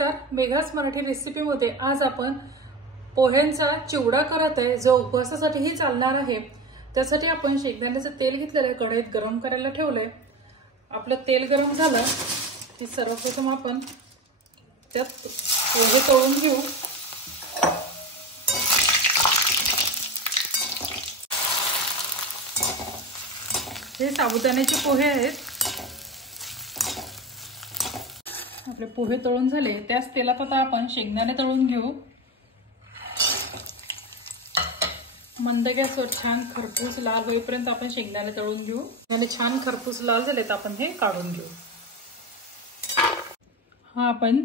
नमस्कार, मेघास मराठी रेसिपीमध्ये आज आपण पोह्यांचा चिवडा करत आहे जो उपवासासाठीही चालणार आहे। त्यासाठी आपण शेंगदाण्याचं तेल घेतलेलं आहे, कढईत गरम करायला ठेवलंय। आपलं तेल गरम झालं की सर्वप्रथम आपण त्यात पोहे तळून घेऊ। हे साबुदाण्याचे पोहे आहेत। आपले पोहे तळून झाले, त्याच तेलात आता आपण शेंगदाणे तळून घेऊ। मंद गॅसवर छान खरपूस लाल होईपर्यंत आपण शेंगदाणे तळून घेऊ। आणि छान खरपूस लाल झाले तर आपण हे काढून घेऊ। हा आपण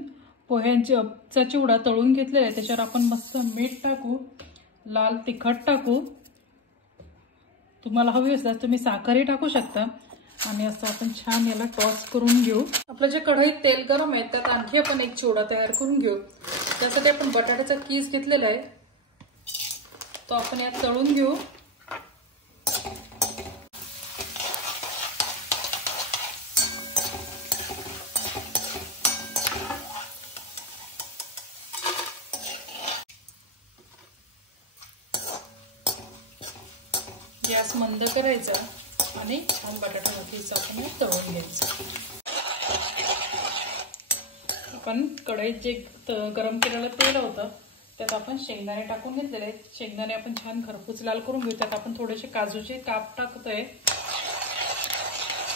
पोह्यांचा चिवडा तळून घेतलेला आहे, त्याच्यावर आपण मस्त मीठ टाकू, लाल तिखट टाकू, तुम्हाला हवी असल्यास तुम्ही साखरही टाकू शकता। आणि असं आपण छान याला टॉस करून घेऊ। आपलं जे कढईत तेल गरम आहे त्यात आणखी आपण एक चिवडा तयार करून घेऊ। त्यासाठी आपण बटाट्याचा कीस घेतलेला आहे, तो आपण यात तळून घेऊ। गॅस मंद करायचा आणि छान बटाटा कीस आपण तळून घ्यायचा। आपण कढईत जे गरम केलेलं तेल होतं त्यात आपण शेंगदाणे टाकून घेतलेले आहेत। शेंगदाणे आपण छान खरपूस लाल करून घेऊ। त्यात आपण थोडेसे काजूचे काप टाकतोय,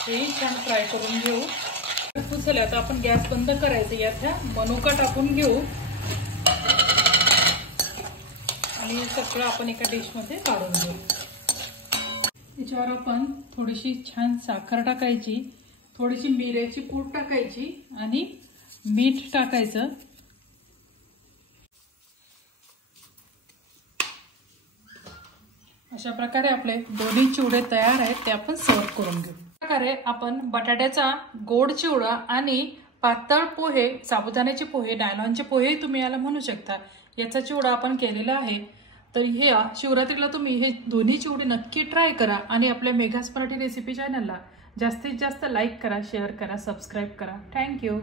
हेही छान फ्राय करून घेऊ। खरपूस झाले आता आपण गॅस बंद करायचा। यात ह्या मनुका टाकून घेऊ आणि सगळं आपण एका डिशमध्ये काढून घेऊ। याच्यावर आपण थोडीशी छान साखर टाकायची, थोडीशी मिऱ्याची पूड टाकायची आणि मीठ टाकायचं। अशा प्रकारे आपले दोन्ही चिवडे तयार आहेत, ते आपण सर्व करून घेऊ। अशा प्रकारे आपण बटाट्याचा गोड चिवडा आणि पातळ पोहे, साबुदाण्याचे पोहे, नायलॉनचे पोहे तुम्ही याला म्हणू शकता, याचा चिवडा आपण केलेला आहे। तर हे शिवरात्रीला तुम्ही हे दोन्ही चिवडे नक्की ट्राय करा आणि आपल्या मेघास मराठी रेसिपी चॅनलला जास्तीत जास्त लाईक करा, शेअर करा, सबस्क्राईब करा। थँक्यू।